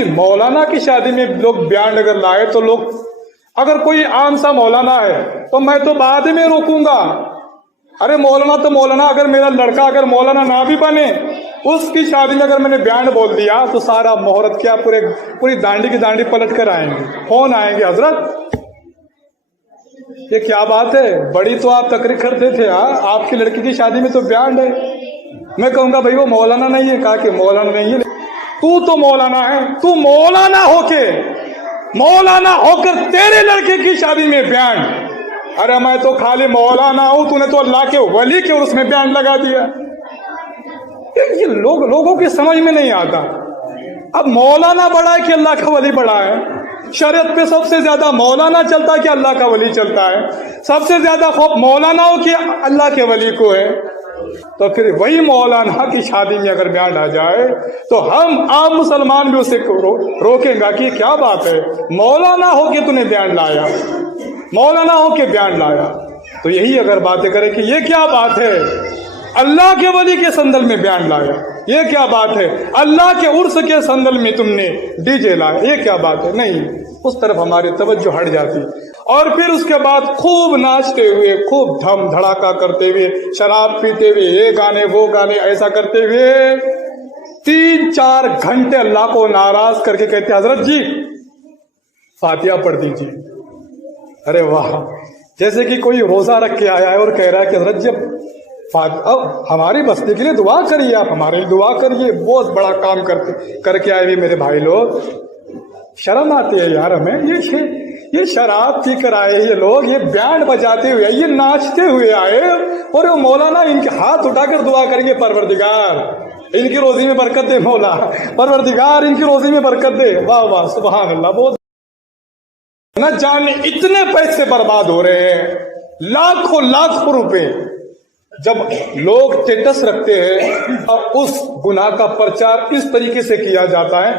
بھائی مولانا کی شادی میں لوگ بینڈ اگر لائے تو لوگ، اگر کوئی عام سا مولانا ہے تو میں تو بعد میں روکوں گا. ارے مولانا تو مولانا، اگر میرا لڑکا اگر مولانا نہ بھی بنے، اس کی شادی میں اگر میں نے بینڈ بول دیا تو سارا محرت کیا پوری دانڈی کی دانڈی پلٹ کر آئیں گے، فون آئیں گے، حضرت یہ کیا بات ہے، بڑی تو آپ تقریر کرتے تھے، آپ کی لڑکی کی شادی میں تو بینڈ ہے. میں کہوں گا بھائی وہ مولانا نہیں ہے. کہا کہ مولانا نہیں ہے، تو مولانا ہے. تو مولانا ہو کر تیرے لڑکے کی شادی میں بینڈ. ارے میں تو خالی مولانا ہوں، تو نے تو اللہ کے ولی کے اس میں بینڈ لگا دیا. یہ لوگوں کی سمجھ میں نہیں آتا. اب مولانا بڑا ہے کہ اللہ کا ولی بڑا ہے؟ شریعت پہ سب سے زیادہ مولانا چلتا ہے کہ اللہ کا ولی چلتا ہے؟ سب سے زیادہ خوف مولانا ہو کہ اللہ کے ولی کو ہے. تو پھر وہی مولانا کی شادی میں اگر بینڈ آ جائے تو ہم عام مسلمان بھی اسے روکیں گا کہ کیا بات ہے، مولانا ہو کے تو نے بینڈ لایا، مولانا ہو کے بینڈ لایا. تو یہی اگر باتیں کرے کہ یہ کیا بات ہے، اللہ کے ولی کے سندل میں بینڈ لایا، یہ کیا بات ہے، اللہ کے عرس کے سندل میں تم نے ڈی جے لایا، یہ کیا بات ہے، نہیں، اس طرف ہماری توجہ ہٹ جاتی. اور پھر اس کے بعد خوب ناچتے ہوئے، خوب دھم دھڑاکا کرتے ہوئے، شراب پیتے ہوئے، یہ گانے وہ گانے ایسا کرتے ہوئے 3-4 گھنٹے اللہ کو ناراض کر کے کہتے حضرت جی فاتحہ پڑھ دیجیے. ارے واہ، جیسے کہ کوئی روزہ رکھ کے آیا ہے اور کہہ رہا ہے کہ حضرت جب اب ہماری بستی کے لیے دعا کریے، آپ ہمارے لیے دعا کریے، بہت بڑا کام کر کے آئے ہوئے میرے بھائی لوگ. شرم آتی ہے یار ہمیں. یہ شراب پی کر آئے یہ لوگ، یہ بینڈ بجاتے ہوئے، یہ ناچتے ہوئے آئے، اور وہ مولانا ان کے ہاتھ اٹھا کر دعا کریں گے پروردگار ان کی روزی میں برکت دے، مولا پروردگار ان کی روزی میں برکت دے. واہ واہ سبحان اللہ. بہت نہ جانے اتنے پیسے برباد ہو رہے ہیں، لاکھوں روپے. جب لوگ اسٹیٹس رکھتے ہیں اور اس گناہ کا پرچار اس طریقے سے کیا جاتا ہے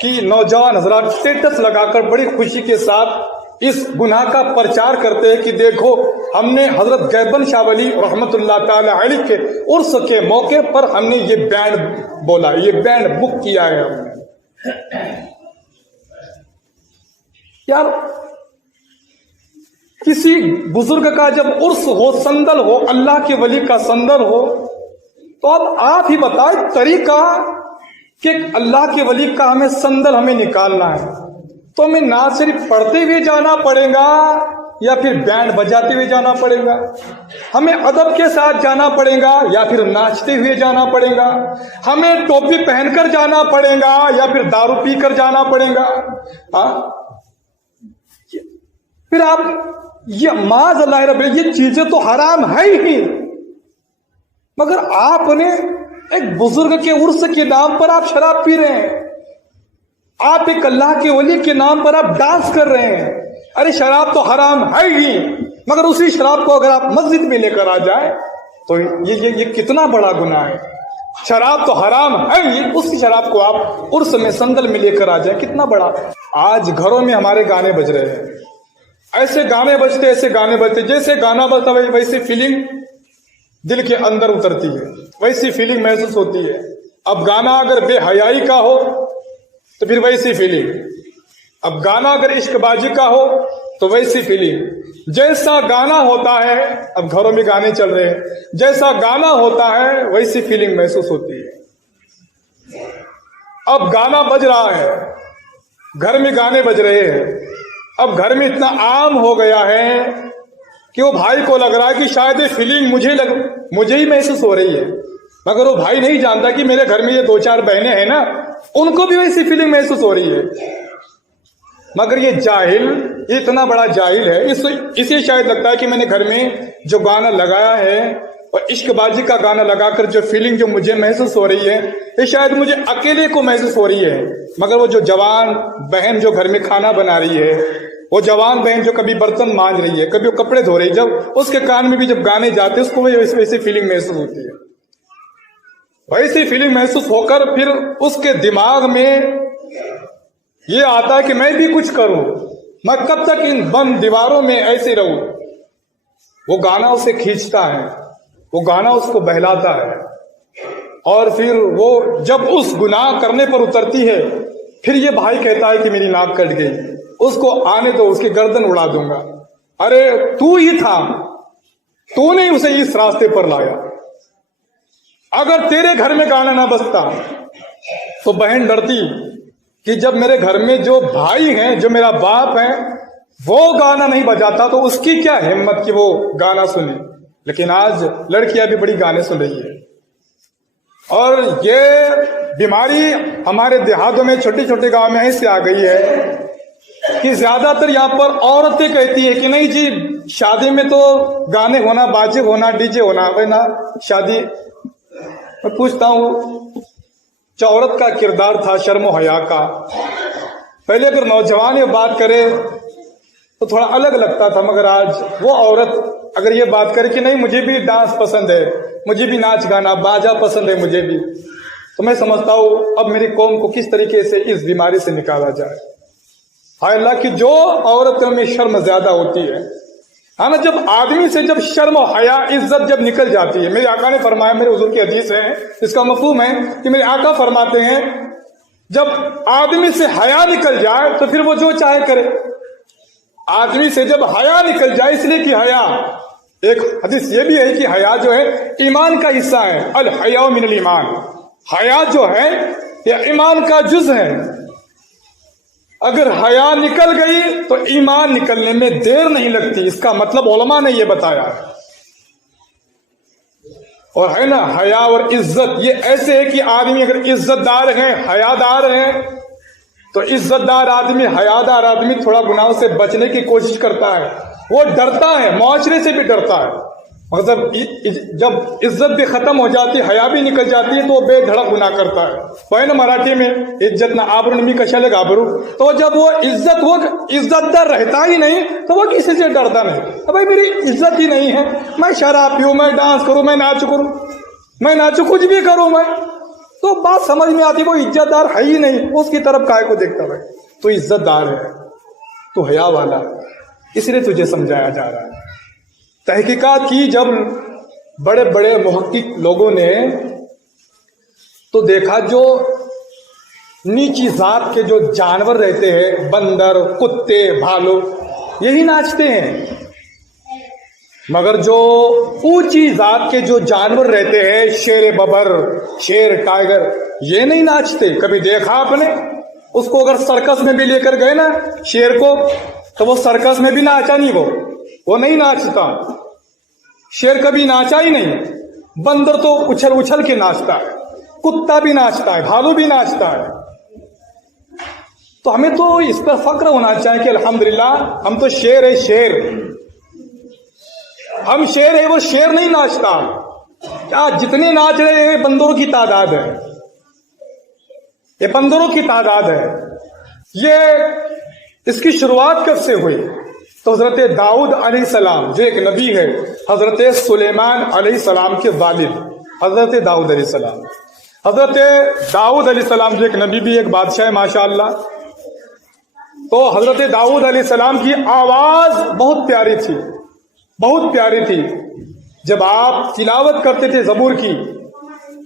کہ نوجوان حضرات اسٹیٹس لگا کر بڑی خوشی کے ساتھ اس گناہ کا پرچار کرتے ہیں کہ دیکھو ہم نے حضرت گیبن شاہ ولی رحمت اللہ تعالی علیہ کے عرس کے موقع پر ہم نے یہ بینڈ بولا، یہ بینڈ بک کیا ہے ہم نے. یار کسی بزرگ کا جب عرس ہو، سندل ہو، اللہ کے ولی کا سندل ہو، تو اب آپ ہی بتائیں طریقہ کہ اللہ کے ولی کا ہمیں سندل ہمیں نکالنا ہے تو ہمیں نہ صرف پڑھتے ہوئے جانا پڑے گا یا پھر بینڈ بجاتے ہوئے جانا پڑے گا، ہمیں ادب کے ساتھ جانا پڑے گا یا پھر ناچتے ہوئے جانا پڑے گا، ہمیں ٹوپی پہن کر جانا پڑے گا یا پھر دارو پی کر جانا پڑے گا. پھر آپ یہ معاذ اللہ رب، یہ چیزیں تو حرام ہے ہی، مگر آپ نے ایک بزرگ کے عرس کے نام پر آپ شراب پی رہے ہیں، آپ ایک اللہ کے ولی کے نام پر آپ ڈانس کر رہے ہیں. ارے شراب تو حرام ہے ہی، مگر اسی شراب کو اگر آپ مسجد میں لے کر آ جائیں تو یہ کتنا بڑا گناہ ہے. شراب تو حرام ہے ہی، اس کی شراب کو آپ عرس میں سندل میں لے کر آ جائیں، کتنا بڑا. آج گھروں میں ہمارے گانے بج رہے ہیں، ایسے گانے بجتے جیسے گانا بجتا ہے ویسی فیلنگ دل کے اندر اترتی ہے، ویسی فیلنگ محسوس ہوتی ہے. اب گانا اگر بے حیائی کا ہو تو پھر ویسی فیلنگ، اب گانا اگر عشق بازی کا ہو تو ویسی فیلنگ. جیسا گانا ہوتا ہے، اب گھروں میں گانے چل رہے ہیں، جیسا گانا ہوتا ہے ویسی فیلنگ محسوس ہوتی ہے. اب گانا بج رہا ہے، گھر میں گانے بج رہے ہیں، اب گھر میں اتنا عام ہو گیا ہے کہ وہ بھائی کو لگ رہا ہے کہ شاید یہ فیلنگ مجھے ہی محسوس ہو رہی ہے، مگر وہ بھائی نہیں جانتا کہ میرے گھر میں یہ 2-4 بہنیں ہیں نا، ان کو بھی ویسی فیلنگ محسوس ہو رہی ہے. مگر یہ جاہل، یہ اتنا بڑا جاہل ہے، اسے شاید لگتا ہے کہ میں نے گھر میں جو گانا لگایا ہے اور عشق بازی کا گانا لگا کر جو فیلنگ جو مجھے محسوس ہو رہی ہے یہ شاید مجھے اکیلے کو محسوس ہو رہی ہے. مگر وہ جو جوان بہن جو گھر میں کھانا بنا رہی ہے، وہ جوان بہن جو کبھی برتن مانج رہی ہے، کبھی وہ کپڑے دھو رہی ہے، جب اس کے کان میں بھی جب گانے جاتے اس کو ویسی فیلنگ محسوس ہوتی ہے. ویسی فیلنگ محسوس ہو کر پھر اس کے دماغ میں یہ آتا ہے کہ میں بھی کچھ کروں، میں کب تک ان بند دیواروں میں ایسے رہوں. وہ گانا اسے کھینچتا ہے، وہ گانا اس کو بہلاتا ہے، اور پھر وہ جب اس گناہ کرنے پر اترتی ہے پھر یہ بھائی کہتا ہے کہ میری ناک کٹ گئی، اس کو آنے دو، اس کی گردن اڑا دوں گا۔ ارے تو ہی تھا، تو نے اسے اس راستے پر لایا۔ اگر تیرے گھر میں گانا نہ بجتا تو بہن ڈرتی کہ جب میرے گھر میں جو بھائی ہیں، جو میرا باپ ہے، وہ گانا نہیں بجاتا تو اس کی کیا ہمت کہ وہ گانا سنے۔ لیکن آج لڑکیاں بھی بڑی گانے سن رہی ہے، اور یہ بیماری ہمارے دیہاتوں میں، چھوٹے چھوٹے گاؤں میں ایسے آ گئی ہے کہ زیادہ تر یہاں پر عورتیں کہتی ہے کہ نہیں جی شادی میں تو گانے ہونا، باجے ہونا، ڈی جے ہونا، بھائی نا شادی۔ میں پوچھتا ہوں، جو عورت کا کردار تھا شرم و حیا کا، پہلے اگر نوجوان یہ بات کرے تو تھوڑا الگ لگتا تھا، مگر آج وہ عورت اگر یہ بات کرے کہ نہیں مجھے بھی ڈانس پسند ہے، مجھے بھی ناچ گانا باجا پسند ہے مجھے بھی، تو میں سمجھتا ہوں اب میری قوم کو کس طریقے سے اس بیماری سے نکالا جائے۔ ہائے اللہ کی جو عورتوں میں شرم زیادہ ہوتی ہے، ہاں نا، جب آدمی سے جب شرم و حیا عزت جب نکل جاتی ہے، میرے آقا نے فرمایا، میرے حضور کی حدیث ہے، اس کا مفہوم ہے کہ میرے آقا فرماتے ہیں جب آدمی سے حیا نکل جائے تو پھر وہ جو چاہے کرے۔ آدمی سے جب حیا نکل جائے، اس لیے کہ حیا، ایک حدیث یہ بھی ہے کہ حیا جو ہے ایمان کا حصہ ہے، الحیاء من الایمان، حیا جو ہے یہ ایمان کا جز ہے۔ اگر حیا نکل گئی تو ایمان نکلنے میں دیر نہیں لگتی، اس کا مطلب علماء نے یہ بتایا۔ اور ہے نا حیا اور عزت، یہ ایسے ہے کہ آدمی اگر عزت دار ہے، حیا دار ہے، تو عزت دار آدمی، حیا دار آدمی تھوڑا گناہوں سے بچنے کی کوشش کرتا ہے، وہ ڈرتا ہے، معاشرے سے بھی ڈرتا ہے۔ مگر جب عزت بھی ختم ہو جاتی، حیا بھی نکل جاتی ہے تو وہ بے دھڑک گناہ کرتا ہے۔ وہ ہے نا مراٹھی میں عزت نہ آبرو نمی کشل گابرو، تو جب وہ عزت دار رہتا ہی نہیں تو وہ کسی سے ڈرتا نہیں۔ بھائی میری عزت ہی نہیں ہے، میں شراب پیوں، میں ڈانس کروں، میں ناچوں، کچھ بھی کروں میں، تو بات سمجھ میں آتی وہ عزت دار ہے ہی نہیں، اس کی طرف کائے کو دیکھتا ہے؟ تو عزت دار ہے، تو حیا والا، اس لیے تجھے سمجھایا جا رہا ہے۔ تحقیقات کی جب بڑے بڑے محقق لوگوں نے، تو دیکھا جو نیچی ذات کے جو جانور رہتے ہیں، بندر، کتے، بھالو، یہی ناچتے ہیں، مگر جو اونچی ذات کے جو جانور رہتے ہیں، شیر ببر، شیر ٹائگر، یہ نہیں ناچتے۔ کبھی دیکھا آپ نے اس کو؟ اگر سرکس میں بھی لے کر گئے نا شیر کو، تو وہ سرکس میں بھی ناچا نہیں، وہ نہیں ناچتا، شیر کبھی ناچا ہی نہیں۔ بندر تو اچھل اچھل کے ناچتا ہے، کتا بھی ناچتا ہے، بھالو بھی ناچتا ہے۔ تو ہمیں تو اس پر فخر ہونا چاہیے کہ الحمدللہ ہم تو شیر ہے، شیر، ہم شیر ہے، وہ شیر نہیں ناچتا۔ کیا جتنے ناچ رہے ہیں بندروں کی تعداد ہے، یہ بندروں کی تعداد ہے۔ یہ اس کی شروعات کب سے ہوئی؟ تو حضرت داؤد علیہ السلام جو ایک نبی ہے، حضرت سلیمان علیہ السلام کے والد حضرت داؤد علیہ السلام، حضرت داؤد علیہ السلام جو ایک نبی بھی ایک بادشاہ ہے ماشاءاللہ، تو حضرت داؤد علیہ السلام کی آواز بہت پیاری تھی، بہت پیاری تھی۔ جب آپ تلاوت کرتے تھے زبور کی،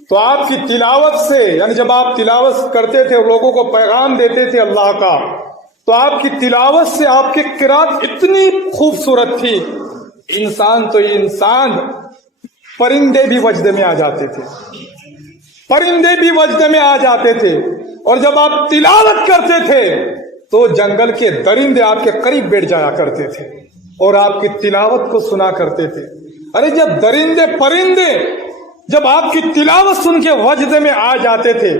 تو آپ کی تلاوت سے، یعنی جب آپ تلاوت کرتے تھے اور لوگوں کو پیغام دیتے تھے اللہ کا، تو آپ کی تلاوت سے آپ کی قرات اتنی خوبصورت تھی، انسان تو انسان، پرندے بھی وجد میں آ جاتے تھے، پرندے بھی وجد میں آ جاتے تھے۔ اور جب آپ تلاوت کرتے تھے تو جنگل کے درندے آپ کے قریب بیٹھ جایا کرتے تھے اور آپ کی تلاوت کو سنا کرتے تھے۔ ارے جب درندے پرندے جب آپ کی تلاوت سن کے وجد میں آ جاتے تھے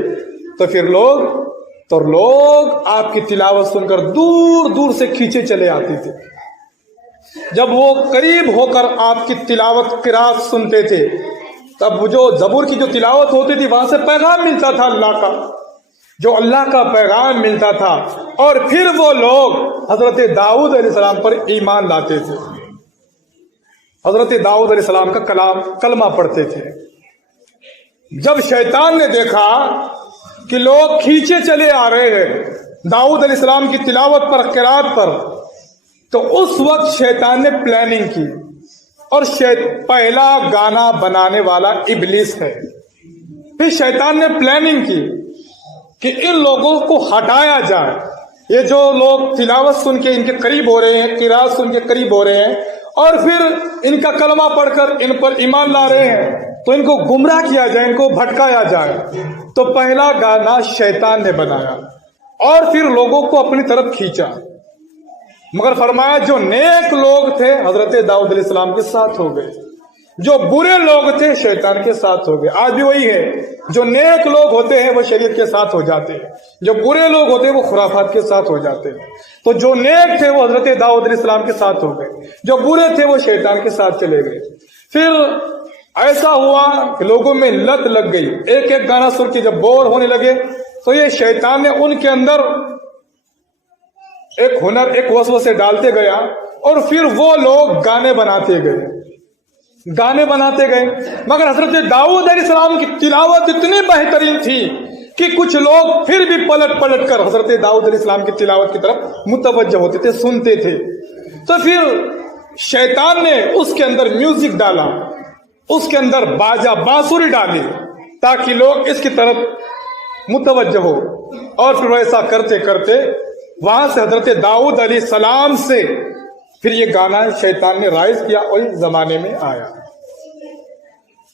تو پھر لوگ آپ کی تلاوت سن کر دور دور سے کھینچے چلے آتے تھے۔ جب وہ قریب ہو کر آپ کی تلاوت قرات سنتے تھے، تب وہ جو زبور کی جو تلاوت ہوتی تھی وہاں سے پیغام ملتا تھا اللہ کا، جو اللہ کا پیغام ملتا تھا، اور پھر وہ لوگ حضرت داؤد علیہ السلام پر ایمان لاتے تھے، حضرت داؤد علیہ السلام کا کلمہ پڑھتے تھے۔ جب شیطان نے دیکھا کہ لوگ کھینچے چلے آ رہے ہیں داؤد علیہ السلام کی تلاوت پر، قرات پر، تو اس وقت شیطان نے پلاننگ کی، اور پہلا گانا بنانے والا ابلیس ہے۔ پھر شیطان نے پلاننگ کی کہ ان لوگوں کو ہٹایا جائے. یہ جو لوگ تلاوت سن کے ان کے قریب ہو رہے ہیں، قرات سن کے قریب ہو رہے ہیں، اور پھر ان کا کلمہ پڑھ کر ان پر ایمان لا رہے ہیں، تو ان کو گمراہ کیا جائے، ان کو بھٹکایا جائے. تو پہلا گانا شیطان نے بنایا اور پھر لوگوں کو اپنی طرف کھینچا. مگر فرمایا جو نیک لوگ تھے حضرت داؤد علیہ السلام کے ساتھ ہو گئے، جو برے لوگ تھے شیطان کے ساتھ ہو گئے. آج بھی وہی ہے، جو نیک لوگ ہوتے ہیں وہ شریعت کے ساتھ ہو جاتے ہیں، جو برے لوگ ہوتے ہیں وہ خرافات کے ساتھ ہو جاتے ہیں. تو جو نیک تھے وہ حضرت داؤد علیہ السلام کے ساتھ ہو گئے، جو برے تھے وہ شیطان کے ساتھ چلے گئے. پھر ایسا ہوا کہ لوگوں میں لت لگ گئی. ایک ایک گانا سن کے جب بور ہونے لگے تو یہ شیطان نے ان کے اندر ایک ہنر، ایک وسوسے ڈالتے گیا، اور پھر وہ لوگ گانے بناتے گئے. مگر حضرت داؤد علیہ السلام کی تلاوت اتنی بہترین تھی کہ کچھ لوگ پھر بھی پلٹ کر حضرت داؤد علیہ السلام کی تلاوت کی طرف متوجہ ہوتے تھے، سنتے تھے. تو پھر شیطان نے اس کے اندر میوزک ڈالا، اس کے اندر باجا بانسری ڈالی تاکہ لوگ اس کی طرف متوجہ ہو. اور پھر ایسا کرتے کرتے وہاں سے حضرت داؤد علیہ السلام سے پھر یہ گانا شیطان نے رائج کیا اور اس زمانے میں آیا.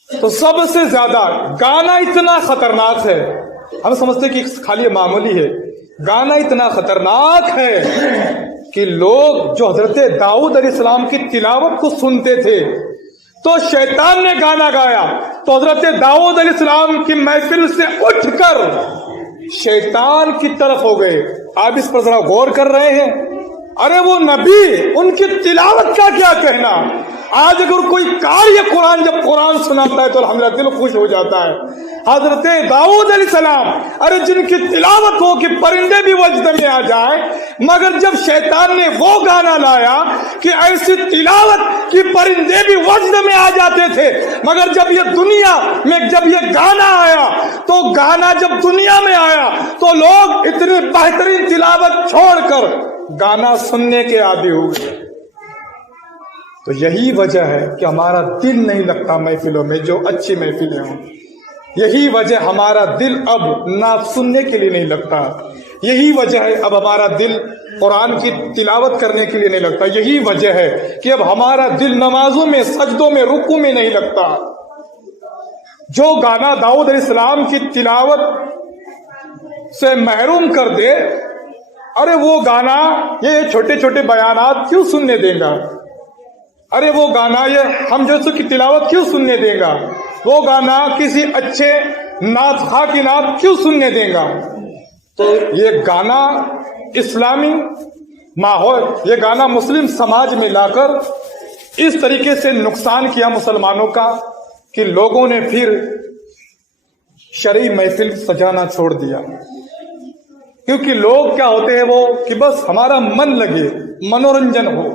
تو سب سے زیادہ گانا اتنا خطرناک ہے، ہم سمجھتے کہ خالی معمولی ہے، گانا اتنا خطرناک ہے کہ لوگ جو حضرت داؤد علیہ السلام کی تلاوت کو سنتے تھے تو شیطان نے گانا گایا تو حضرت داؤد علیہ السلام کی محفل سے اٹھ کر شیطان کی طرف ہو گئے. آپ اس پر ذرا غور کر رہے ہیں؟ ارے وہ نبی، ان کی تلاوت کا کیا کہنا. آج اگر کوئی قاری قرآن جب قرآن سناتا ہے تو الحمدللہ دل خوش ہو جاتا ہے. حضرت داؤد علیہ السلام، ارے جن کی تلاوت ہو کہ پرندے بھی وجد میں آ جائیں، مگر جب شیطان نے وہ گانا لایا کہ ایسی تلاوت کہ پرندے بھی وجد میں آ جاتے تھے، مگر جب یہ دنیا میں جب یہ گانا آیا تو گانا جب دنیا میں آیا تو لوگ اتنی بہترین تلاوت چھوڑ کر گانا سننے کے عادی ہو گئے. تو یہی وجہ ہے کہ ہمارا دل نہیں لگتا محفلوں میں، جو اچھی محفلیں ہوں. یہی وجہ ہمارا دل اب نعت سننے کے لیے نہیں لگتا. یہی وجہ ہے اب ہمارا دل قرآن کی تلاوت کرنے کے لیے نہیں لگتا. یہی وجہ ہے کہ اب ہمارا دل نمازوں میں، سجدوں میں، رکوع میں نہیں لگتا. جو گانا داؤد علیہ السلام کی تلاوت سے محروم کر دے، ارے وہ گانا یہ چھوٹے چھوٹے بیانات کیوں سننے دے گا؟ ارے وہ گانا یہ ہم جیسوں کی تلاوت کیوں سننے دے گا؟ وہ گانا کسی اچھے نعت خواہ کی نعت کیوں سننے دے گا؟ تو یہ گانا اسلامی ماحول، یہ گانا مسلم سماج میں لا کر اس طریقے سے نقصان کیا مسلمانوں کا کہ لوگوں نے پھر شرعی محفل سجانا چھوڑ دیا. کیونکہ لوگ کیا ہوتے ہیں وہ کہ بس ہمارا من لگے، منورنجن ہو.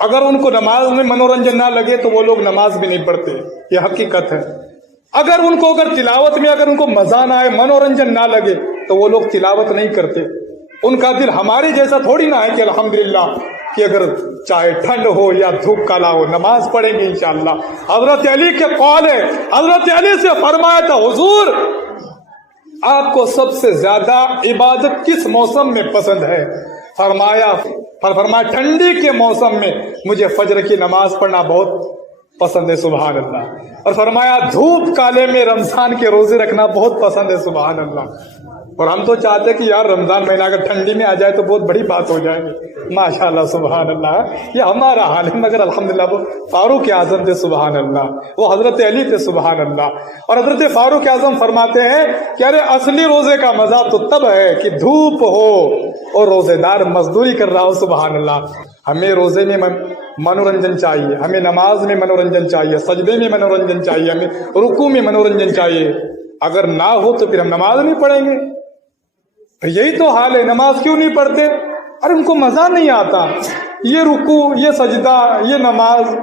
اگر ان کو نماز میں منورنجن نہ لگے تو وہ لوگ نماز بھی نہیں پڑھتے، یہ حقیقت ہے. اگر تلاوت میں اگر ان کو مزہ نہ آئے، منورنجن نہ لگے تو وہ لوگ تلاوت نہیں کرتے. ان کا دل ہمارے جیسا تھوڑی نہ ہے کہ الحمدللہ کہ اگر چاہے ٹھنڈ ہو یا دھوپ کالا ہو نماز پڑھیں گے انشاءاللہ. حضرت علی کے قول ہے، حضرت علی سے فرمایا تھا حضور آپ کو سب سے زیادہ عبادت کس موسم میں پسند ہے؟ فرمایا ٹھنڈی کے موسم میں مجھے فجر کی نماز پڑھنا بہت پسند ہے، سبحان اللہ. اور فرمایا دھوپ کالے میں رمضان کے روزے رکھنا بہت پسند ہے، سبحان اللہ. اور ہم تو چاہتے کہ یار رمضان مہینہ اگر ٹھنڈی میں آ جائے تو بہت بڑی بات ہو جائے گی. ماشاءاللہ سبحان اللہ، یہ ہمارا حال ہے. مگر الحمدللہ وہ فاروق اعظم تھے، سبحان اللہ، وہ حضرت علی تھے، سبحان اللہ. اور حضرت فاروق اعظم فرماتے ہیں کہ ارے اصلی روزے کا مزہ تو تب ہے کہ دھوپ ہو اور روزے دار مزدوری کر رہا ہو، سبحان اللہ. ہمیں روزے میں منورنجن چاہیے، ہمیں نماز میں منورنجن چاہیے، سجدے میں منورنجن چاہیے، ہمیں رکوع میں منورنجن چاہیے. اگر نہ ہو تو پھر ہم نماز نہیں پڑھیں گے. یہی تو حال ہے، نماز کیوں نہیں پڑھتے؟ ارے ان کو مزہ نہیں آتا، یہ رکوع، یہ سجدہ، یہ نماز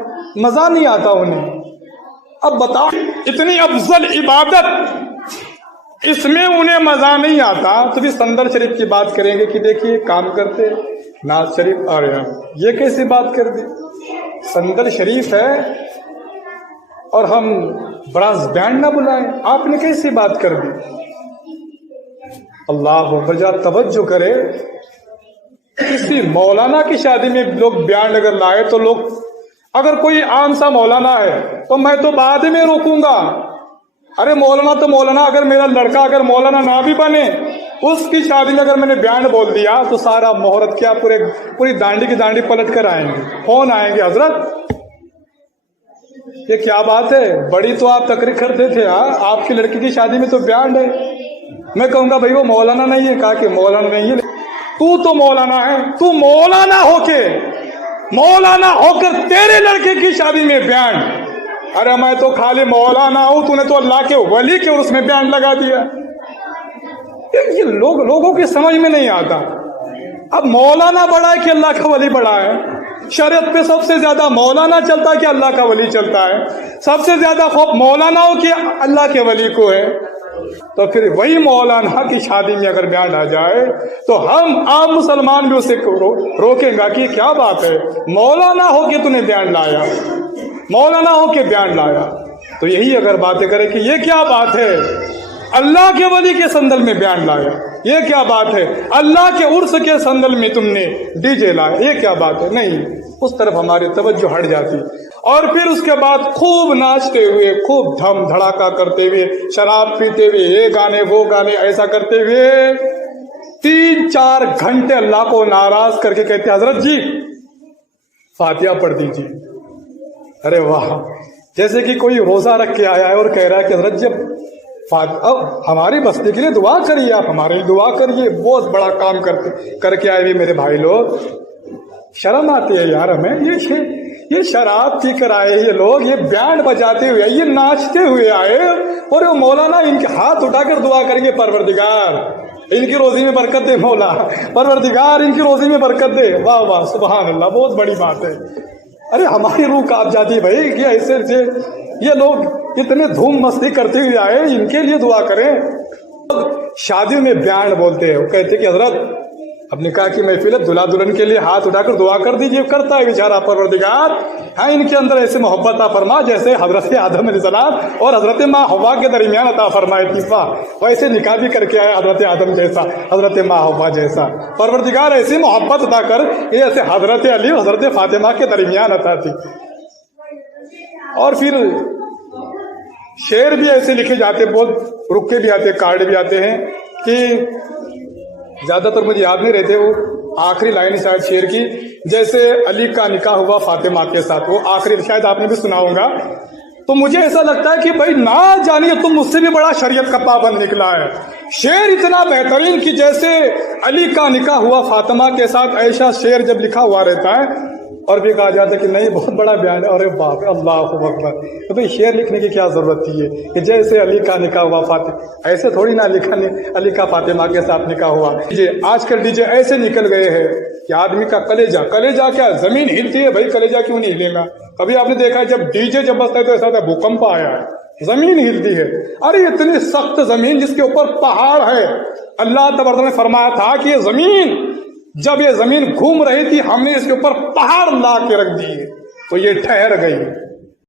مزہ نہیں آتا انہیں. اب بتاؤ اتنی افضل عبادت اس میں انہیں مزہ نہیں آتا تو بھی سندر شریف کی بات کریں گے کہ دیکھیے کام کرتے ناز شریف. اور یہ کیسی بات کر دی؟ سندر شریف ہے اور ہم براس بینڈ نہ بلائیں، آپ نے کیسی بات کر دی؟ اللہ اکبر، ذرا توجہ کرے. کسی مولانا کی شادی میں لوگ بیانڈ اگر لائے تو لوگ، اگر کوئی عام سا مولانا ہے تو میں تو بعد میں روکوں گا. ارے مولانا تو مولانا، اگر میرا لڑکا اگر مولانا نہ بھی بنے، اس کی شادی میں اگر میں نے بیانڈ بول دیا تو سارا محرت کیا پوری دانڈی کی دانڈی پلٹ کر آئیں گے، فون آئیں گے، حضرت یہ کیا بات ہے، بڑی تو آپ تقریر کرتے تھے، آپ کی لڑکی کی شادی میں تو بیانڈ ہے. میں کہوں گا بھائی وہ مولانا نہیں ہے. کہا کہ مولانا نہیں ہے، تو مولانا ہے. تو مولانا ہو کر تیرے لڑکے کی شادی میں بیانڈ. ارے میں تو خالی مولانا ہوں، تو نے تو اللہ کے ولی کے عرس میں بیانڈ لگا دیا. یہ لوگوں کی سمجھ میں نہیں آتا. اب مولانا بڑا ہے کہ اللہ کا ولی بڑا ہے؟ شریعت پہ سب سے زیادہ مولانا چلتا ہے کہ اللہ کا ولی چلتا ہے؟ سب سے زیادہ خوف مولانا ہو کہ اللہ کے ولی کو ہے؟ تو پھر وہی مولانا کی شادی میں اگر بیانڈ آ جائے تو ہم عام مسلمان بھی اسے روکیں گا کہ کیا بات ہے، مولانا ہو کے تو نے بیانڈ لایا، مولانا ہو کے بیانڈ لایا. تو یہی اگر باتیں کرے کہ یہ کیا بات ہے، اللہ کے ولی کے سندل میں بیانڈ لایا، یہ کیا بات ہے، اللہ کے عرس کے سندل میں تم نے ڈی جے لایا، یہ کیا بات ہے، نہیں، اس طرف ہماری توجہ ہٹ جاتی. اور پھر اس کے بعد خوب ناچتے ہوئے، خوب دھم دھڑاکا کرتے ہوئے، شراب پیتے ہوئے، یہ گانے وہ گانے ایسا کرتے ہوئے 3-4 گھنٹے اللہ کو ناراض کر کے کہتے حضرت جی فاتحہ پڑھ دیجیے. ارے واہ، جیسے کہ کوئی روزہ رکھ کے آیا ہے اور کہہ رہا ہے کہ حضرت جب اب ہماری بستی کے لیے دعا کریے، آپ ہمارے لیے دعا کریے، بہت بڑا کام کر کے آئے ہوئے میرے بھائی لوگ. شرم آتی ہے یار ہمیں. یہ شراب پی کر آئے یہ لوگ، یہ بینڈ بجاتے ہوئے، یہ ناچتے ہوئے آئے، اور وہ مولانا ان کے ہاتھ اٹھا کر دعا کریں گے پروردگار ان کی روزی میں برکت دے، مولا پروردگار ان کی روزی میں برکت دے. واہ واہ، سبحان اللہ، بہت بڑی بات ہے. ارے ہماری روح کانپ جاتی ہے بھائی کہ ایسے یہ لوگ اتنے دھوم مستی کرتے ہوئے آئے، ان کے لیے دعا کریں. شادی میں بیانڈ بولتے ہیں، وہ کہتے کہ حضرت اب نکاح کی محفل ہے، دلہا دلہن کے لیے ہاتھ اٹھا کر دعا کر دیجیے. کرتا ہے بیچارہ پروردگار، ہاں ان کے اندر ایسے محبت عطا فرما جیسے حضرت آدم علیہ السلام اور حضرت ماں حوا کے درمیان عطا فرمائے تھی. ویسے نکاح بھی کر کے آیا حضرت آدم جیسا، حضرت ماں حوا جیسا. پروردگار ایسی محبت عطا کر یہ ایسے حضرت علی اور حضرت فاطمہ کے درمیان عطا تھی. اور پھر شعر بھی ایسے لکھے جاتے، بہت رکے بھی آتے، کارڈ بھی آتے ہیں کہ زیادہ تر مجھے یاد نہیں رہتے، وہ آخری لائن شاید شعر کی، جیسے علی کا نکاح ہوا فاطمہ کے ساتھ، وہ آخری شاید آپ نے بھی سنا ہوگا. تو مجھے ایسا لگتا ہے کہ بھائی نہ جانیے تم مجھ سے بھی بڑا شریعت کا پابند نکلا ہے. شعر اتنا بہترین کہ جیسے علی کا نکاح ہوا فاطمہ کے ساتھ، ایسا شعر جب لکھا ہوا رہتا ہے اور بھی کہا جاتا ہے کہ نہیں بہت بڑا بیان ہے. ارے باپ رے، اللہ اکبر. تو بھائی شعر لکھنے کی کیا ضرورت تھی کہ جیسے علی کا نکاح ہوا فاطمہ، ایسے تھوڑی نہ لکھا علی کا فاطمہ کے ساتھ نکاح ہوا. آج کل ڈی جے ایسے نکل گئے ہیں کہ آدمی کا کلیجہ کیا زمین ہلتی ہے بھائی، کلیجہ کیوں نہیں ہلے گا؟ کبھی آپ نے دیکھا ہے جب ڈی جے جب بجتا ہے تو ایسا ہوتا ہے بھوکمپ آیا ہے، زمین ہلتی ہے. ارے اتنی سخت زمین جس کے اوپر پہاڑ ہے، اللہ تبارک نے فرمایا تھا کہ یہ زمین، جب یہ زمین گھوم رہی تھی ہم نے اس کے اوپر پہاڑ لا کے رکھ دیے تو یہ ٹھہر گئی.